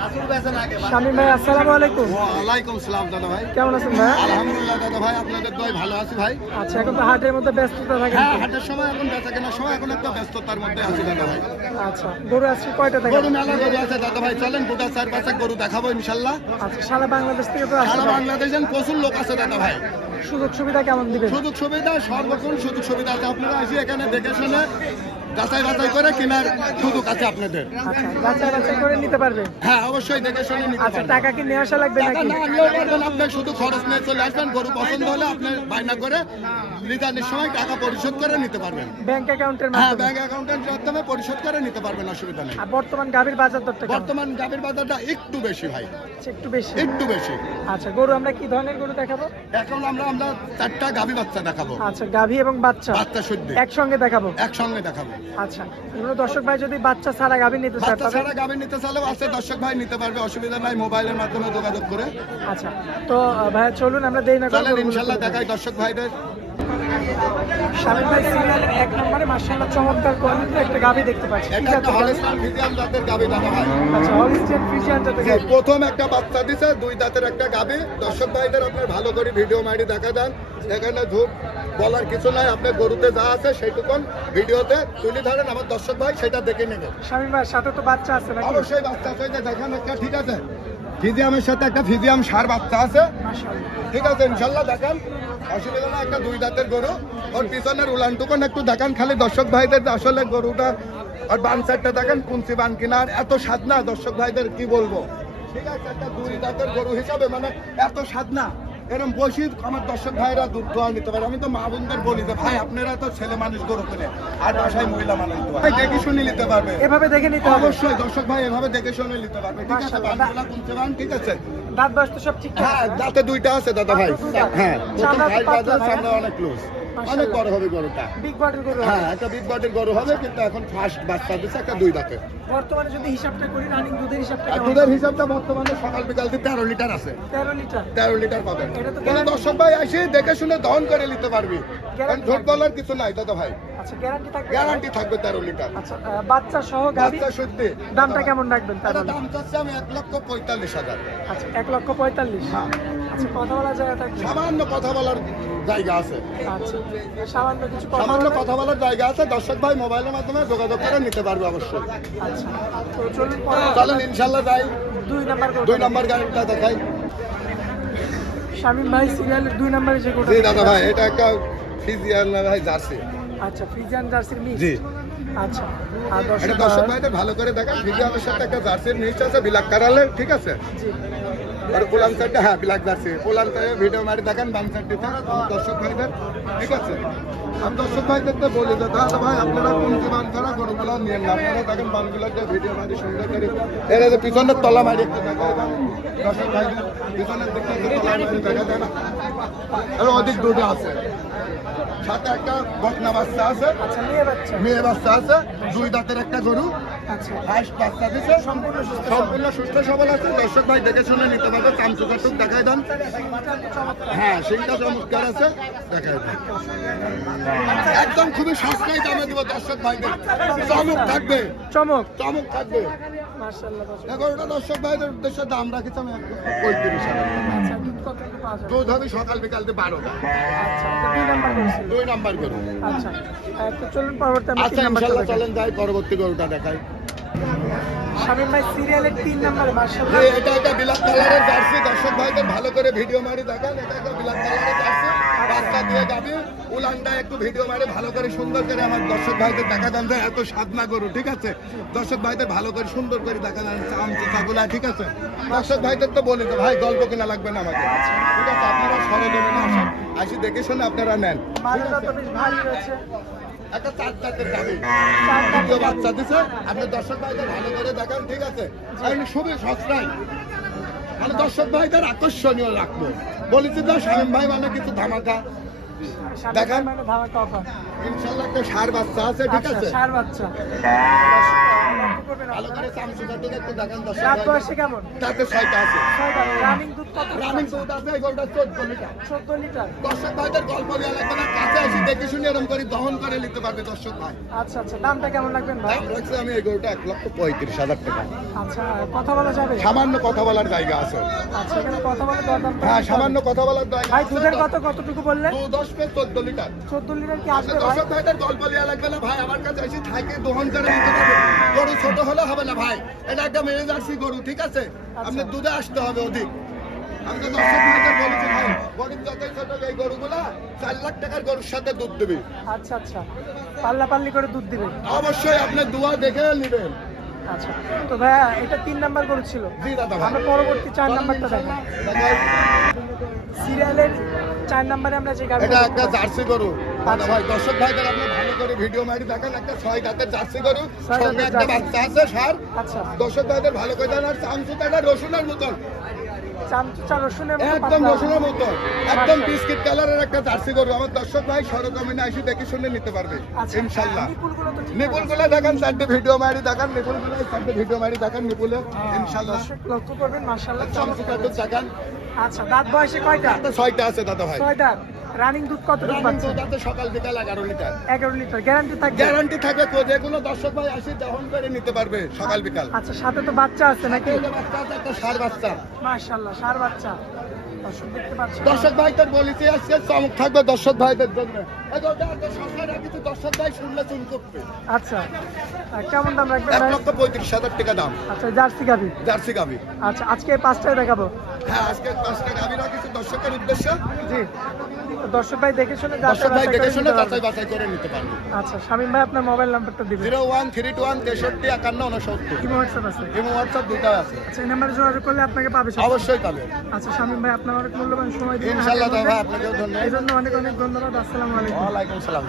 শামীম ভাই আসসালামু আলাইকুম। ওয়ালাইকুম সালাম দাদা ভাই। কেমন আছেন ভাই? আলহামদুলিল্লাহ দাদা ভাই, আপনাদের দয় ভালো আছি ভাই। আচ্ছা, এখন তো হাটের মধ্যে ব্যস্ততা থাকে। হ্যাঁ, হাটের সময় এখন বেচা কেনার সময় এখন একটা ব্যস্ততার মধ্যে আছি দাদা ভাই। আচ্ছা, গরু আজকে কয়টা থাকে? গরু মেলা গরু আছে দাদা ভাই, চলেন গোটা 4-5 গরু দেখাবো ইনশাল্লাহ। আচ্ছা, সারা বাংলাদেশ থেকে তো সারা আসবে। বাংলাদেশের প্রচুর লোক আছে দাদা ভাই। সুযোগ সুবিধা কেমন দিবেন? সুযোগ সুবিধা সর্বক্ষণ সুযোগ সুবিধা আছে, আপনারা আসি এখানে দেখে শুনে যাচাই বাছাই করে কেনার সুযোগ আছে আপনাদের। আচ্ছা, যাচাই বাছাই করে নিতে পারবে। হ্যাঁ, অবশ্যই দেখে শুনে নিতে আচ্ছা, পারবেন। টাকা কি নিয়ে আসা লাগবে টাকা নাকি? না আনলেও পারবেন, আপনি শুধু খরচ নিয়ে চলে আসবেন। গরু পছন্দ হলে আপনি বায়না করে রিটার্নের সময় টাকা পরিশোধ করে নিতে পারবেন। ব্যাংক অ্যাকাউন্টের হ্যাঁ, মাধ্যমে? ব্যাংক অ্যাকাউন্টের মাধ্যমে পরিশোধ করে নিতে পারবেন, অসুবিধা নেই। আর বর্তমান গাভীর বাজার দরটা কেমন? বর্তমান গাভীর বাজারটা একটু বেশি ভাই, আচ্ছা, একটু বেশি। একটু বেশি। আচ্ছা, গরু আমরা কি ধরনের গরু দেখাবো? এখন আমরা 4টা গাভী বাচ্চা দেখাবো। আচ্ছা, গাভী এবং বাচ্চা বাচ্চা সদ্য একসঙ্গে দেখাবো। একসঙ্গে দেখাবো। আচ্ছা, কোনো দর্শক ভাই যদি বাচ্চা ছাড়া গাভী নিতে চায় বাচ্চা তবে? ছাড়া গাভী নিতে চাইলেও আছে, দর্শক ভাই নিতে পারবে, অসুবিধা নাই, মোবাইলের মাধ্যমে যোগাযোগ করে। আচ্ছা, তো ভাইয়া চলুন আমরা দেই না চলেন ইনশাল্লাহ দেখাই দর্শক ভাইদের। শামীম ভাই সিরিয়ালের 1 নম্বরে মাশাআল্লাহ চমৎকার কোয়ালিটির একটা গাভী দেখতে পাচ্ছি। কি এটা একটা জাতের গাভী? হলস্টাইন ফ্রিজিয়ান জাতের গাভী দাদা ভাই। আচ্ছা, হলস্টাইন ফ্রিজিয়ান জাতের গাভী। প্রথম একটা বাচ্চা দিছে, 2 দাঁতের একটা গাভী। দর্শক ভাইদের আপনার ভালো করে ভিডিও মারি দেখা দেন, এখানে ঝুঁক বলার কিছু নাই, আপনার গরুতে যা আছে সেইটুকুন ভিডিওতে তুলে ধরেন, আমার দর্শক ভাই সেটা দেখে নেবে। শামীম ভাই সাথে তো বাচ্চা আছে নাকি? অবশ্যই বাচ্চা আছে, ওই যে দেখেন একটা, ঠিক আছে, ফিজিয়ামের সাথে একটা ফিজিয়াম সার বাচ্চা আছে, মাশাআল্লাহ। ঠিক আছে ইনশাল্লাহ দেখেন, অসুবিধা না। একটা 2 দাঁতের গরু, ওর পিছনের উলানটুকুন একটু দেখান খালি দর্শক ভাইদের, যে আসলে গরুটা আর বান সাইডটা দেখেন কুঞ্চি বান কিনা, আর এত স্বাদ না দর্শক ভাইদের কি বলবো, ঠিক আছে, একটা 2 দাঁতের গরু হিসাবে মানে এত স্বাদ না। এরকম বসি আমার দর্শক ভাইরা দুধ দোয়া নিতে পারে। আমি তো মা বোনদের বলি যে ভাই আপনারা তো ছেলে মানুষ গরু কিনে, আর বাসায় মহিলা মানুষ দোয়া দেখে শুনে নিতে পারবে। এভাবে দেখে নিতে হবে। অবশ্যই দর্শক ভাই এভাবে দেখে শুনে নিতে পারবে, ঠিক আছে, মাশাআল্লাহ। বানগুলা কুঞ্চি বান, ঠিক আছে। দাঁত বয়স তো সব ঠিকঠাক হ্যাঁ, আছে? দাঁতে 2টা আছে দাদা ভাই। হ্যাঁ, প্রথম চামড়া তো ভাই পাতলা বাজার ভাই। সামনে অনেক ক্লোজ, অনেক মাশাআল্লাহ। বড় হবে গরুটা। বিগ বডির গরু হ্যাঁ, হবে। একটা বিগ বডির গরু হবে, কিন্তু এখন ফার্স্ট বাচ্চা দিচ্ছে একটা 2 দাঁতে। বর্তমানে যদি হিসাবটা করি রানিং দুধের হিসাবটা আর কেমন? দুধের হিসাবটা বর্তমানে সকাল বিকাল দিয়ে 13 লিটার আছে। 13 লিটার। 13 লিটার পাবেন। এটা তো কোনো দর্শক ভাই এসে দেখে শুনে দহন করে নিতে পারবি, কারণ ঝোট বলার কিছু নাই দাদা ভাই, আচ্ছা, গ্যারান্টি থাকবে? গ্যারান্টি থাকবে 13 লিটার। আচ্ছা, বাচ্চা সহ গাভী বাচ্চা সত্যি দামটা কেমন রাখবেন তার? এটা দাম চাচ্ছি আমি 1,45,000। আচ্ছা, 1,45,000। হ্যাঁ, আচ্ছা, কথা বলা যায় থাকবে? সামান্য কথা বলার জায়গা আছে, আচ্ছা, সামান্য কিছু কথা সামান্য বলবেন? কথা বলার জায়গা আছে, দর্শক ভাই মোবাইলের মাধ্যমে যোগাযোগ করে নিতে পারবে অবশ্যই। আচ্ছা, তো চলুন পরে চলেন ইনশাল্লাহ যাই 2 নাম্বার 2 নম্বর গাড়িটা দেখাই। শামীম ভাই সিরিয়ালের 2 নম্বরে যে গরুটা জি দেখতে দাদা ভাই, পাচ্ছি। এটা একটা ফিজিয়ান না ভাই জার্সি। আচ্ছা, ফ্রিজিয়ান জার্সির মিক্স। জি, আচ্ছা, আর এটা দর্শক ভাইদের ভালো করে দেখেন, ফিজিয়ানের সাথে একটা জার্সির মিক্স আছে, ব্ল্যাক কালারের, ঠিক আছে। জি, আর পোলান সাইডটা, হ্যাঁ ব্ল্যাক জার্সি, পোলান সাইডে ভিডিও মারি দেখেন বাম সাইডটিতে দর্শক ভাইদের, ঠিক আছে। আমি দর্শক ভাইদেরকে বলি যে দাদা ভাই আপনারা কোনটি বান ছাড়া গরুগুলো নিয়ে না, আপনারা দেখেন বানগুলোর যে ভিডিও মারি সুন্দর করে, এর যে পিছনের তলা মারি একটু দেখা দেন দর্শক ভাইদের, পিছনের দিকটা একটু তলা মারি দেখা দেয় না, আর অধিক দুধ আছে, সাথে একটা বকনা বাচ্চা আছে, আচ্ছা, মেয়ে বাচ্চা। মেয়ে বাচ্চা আছে, 2 দাঁতের একটা গরু, আচ্ছা, ফার্স্ট বাচ্চা দিছে, সম্পূর্ণ সুস্থ সম্পূর্ণ সুস্থ সবল আছে, দর্শক ভাই দেখে শুনে নিতে পারবে। চামচুকাটুক দেখাই দেন, চমৎকার। হ্যাঁ সেইটা চমৎকার আছে, দেখাই দেন, একদম খুবই সস্তায় দামে দিব দর্শক ভাইদের, চমক থাকবে, চমক। চমক থাকবে। মাশাআল্লাহ, মাশাআল্লাহ। দেখো ওটা দর্শক ভাইদের উদ্দেশ্যে দাম রাখিছি আমি 35,000। আচ্ছা, দুধ কতটুকু পাওয়া যাবে? দুধ হবে সকাল বিকাল দিয়ে 12টা। আচ্ছা, এটা 2 নাম্বার করেছিল। 2 নাম্বার গরু। আচ্ছা, তো চলুন পরবর্তী আমরা আচ্ছা 3 নাম্বারটা ইনশাল্লাহ দেখাই। চলেন যাই পরবর্তী গরুটা দেখাই। শামীম ভাই সিরিয়ালের 3 নাম্বারে মাশাআল্লাহ। এটা একটা ব্ল্যাক কালারের জার্সি, দর্শক ভাইদের ভালো করে ভিডিও মারি দেখেন, এটা একটা ব্ল্যাক কালারের জার্সি, বাচ্চা দিয়ে গাবি, উলানটা একটু ভিডিও মারি ভালো করে সুন্দর করে আমার দর্শক ভাইদের দেখা দেন যে এত সাধনা গরু, ঠিক আছে। দর্শক ভাইদের ভালো করে সুন্দর করে দেখা দেন চাম চোখাগুলা, ঠিক আছে। দর্শক ভাইদের তো বলি তো ভাই গল্প কিনা লাগবে না আমাকে, ঠিক আছে, আপনারা সরজমিনে আসেন, আসি দেখে শুনে আপনারা নেন। মালটা তো বেশ ভারী রয়েছে। একটা 4 দাঁতের গাবি, 4 দ্বিতীয় বাচ্চা দিছে, আপনি দর্শক ভাইদের ভালো করে দেখেন, ঠিক আছে। আর খুবই সস্তায়, মানে দর্শক ভাইদের আকর্ষণীয় রাখবো, বলেছি তো শামীম ভাই মানে কিছু ধামাকা, দেখান মানে ধামাকা অফার। ইনশাল্লাহ একটা সার বাচ্চা আছে, ঠিক আচ্ছা, আছে? ষাঁড় বাচ্চা। লক্ষ্য করবেন ভালো আপনারা। করে চামচুটাকে একটু দেখান দর্শক রাত ভাই। বয়সে কেমন? তাতে 6টা আছে। 6টা। রানিং দুধ কত? রানিং দুধ আছে এই গরুটা 14 লিটার। 14 লিটার। দর্শক ভাইদের গল্প দেওয়া লাগবে না, কাছে এসে দেখে শুনে এরকম করে দহন করে নিতে পারবে দর্শক ভাই। আচ্ছা আচ্ছা, দামটা কেমন রাখবেন ভাই? দাম রাখছি আমি এই গরুটা 1,35,000 টাকা। আচ্ছা, কথা বলা যাবে? সামান্য কথা বলার জায়গা আছে। আচ্ছা, এখানে কথা বলে দরদাম করে হ্যাঁ, দিতে সামান্য হবে। কথা বলার জায়গা ভাই আছে। দুধের কতটুকু বললেন? 14 লিটার। 14 লিটার কি আচ্ছা, আসবে ভাই? দর্শক ভাইদের গল্প দেওয়া লাগবে না ভাই, আমার কাছে এসে থাকে দহন করে নিতে পারবে। গরু ছোট হলে হবে না ভাই, এটা একটা মেয়ে জার্সি গরু, ঠিক আছে? আপনার দুধে আসতে হবে অধিক। আমি তো দর্শক ভাইদের বলেছি ভাই, গরুর যতই ছোট এই গরুগুলা 4 লাখ টাকার গরুর সাথে দুধ দেবে। আচ্ছা আচ্ছা, পাল্লা করে দুধ দিবেন। অবশ্যই আপনার দুয়া দেখে নেবেন। আচ্ছা, তো ভাইয়া এটা 3 নাম্বার গরু ছিল। জি দাদা ভাই। আমরা পরবর্তী 4 নাম্বারটা দেখাই। সিরিয়ালের 4 নাম্বারে আমরা যে গাড়ি এটা একটা জার্সি গরু দাদা ভাই, দর্শক ভাইদের আপনি ভালো করে ভিডিও মারি দেখেন, একটা 6 দাঁতের জার্সি গরু, 6 দাঁতের সঙ্গে একটা জার্সি। বাচ্চা আছে সার। আচ্ছা, দর্শক ভাইদের ভালো করে জানার চামচুটা একটা রসুনের মতন, চামচা রসুনের মতো একদম পাতলা। রসুনের মতন, একদম বিস্কিট কালারের একটা জার্সি গরু। আমার দর্শক ভাই সরজমিনে এসে দেখে শুনে নিতে পারবে আচ্ছা, ইনশাল্লাহ। নিপুলগুলো তো ঠিক নিপুলগুলো দেখেন, 4টে ভিডিও মারি দেখেন, নিপুলগুলো 4টে ভিডিও মারি দেখেন নিপুলে আছে। ইনশাল্লাহ। দর্শক লক্ষ্য করবেন, মাশাআল্লাহ চামচুটা চমৎকার। একটু দেখেন। আচ্ছা, দাঁত বয়সে কয়টা? 6টা আছে দাদা ভাই। 6 দাঁত। রানিং দুধ কত দুধ রানিং পাচ্ছে? দুধ আছে সকাল বিকাল 11 লিটার। 11 লিটার গ্যারান্টি থাকবে? গ্যারান্টি থাকে তো, যেগুলো দর্শক ভাই আসি দহন করে নিতে পারবে সকাল বিকাল। আচ্ছা, সাথে তো বাচ্চা আছে নাকি? এই যে বাচ্চা আছে, একটা ষাঁড় বাচ্চা। মাশাআল্লাহ, ষাঁড় বাচ্চা। দর্শক দেখতে পাচ্ছেন। দর্শক ভাইদের বলিতে আজকে চমক থাকবে দর্শক ভাইদের জন্য। এই গোটা এত সস্তায় রাখি তো দর্শক ভাই শুনলে চুন করবে। আচ্ছা, কেমন দাম রাখবেন ভাই? 1,35,000 টাকা দাম, আচ্ছা, জার্সি গাভি। জার্সি গাভি। আচ্ছা, আজকে 5টায় দেখাবো। হ্যাঁ, আজকে 5টা গাভি রাখিছি দর্শকের উদ্দেশ্যে। জি, তো দর্শক ভাই দেখে শুনে দর্শক ভাই যাচাই দেখে করে শুনে নিতে পারবে। যাচাই বাছাই করে নিতে পারবে। আচ্ছা, শামীম ভাই আপনার মোবাইল নাম্বারটা দিবেন। 01321 কি হোয়াটসঅ্যাপ আছে? এবং হোয়াটসঅ্যাপ দুটাই আছে, আচ্ছা, এই নাম্বারে যোগাযোগ করলে আপনাকে পাবে সব। অবশ্যই পাবে আচ্ছা, শামীম ভাই আপনার অনেক মূল্যবান সময় দিন। ইনশাল্লাহ। দাদা আপনাকেও ধন্যবাদ। এই জন্য অনেক অনেক ধন্যবাদ। আসসালামু আলাইকুম। ওয়ালাইকুম সালাম।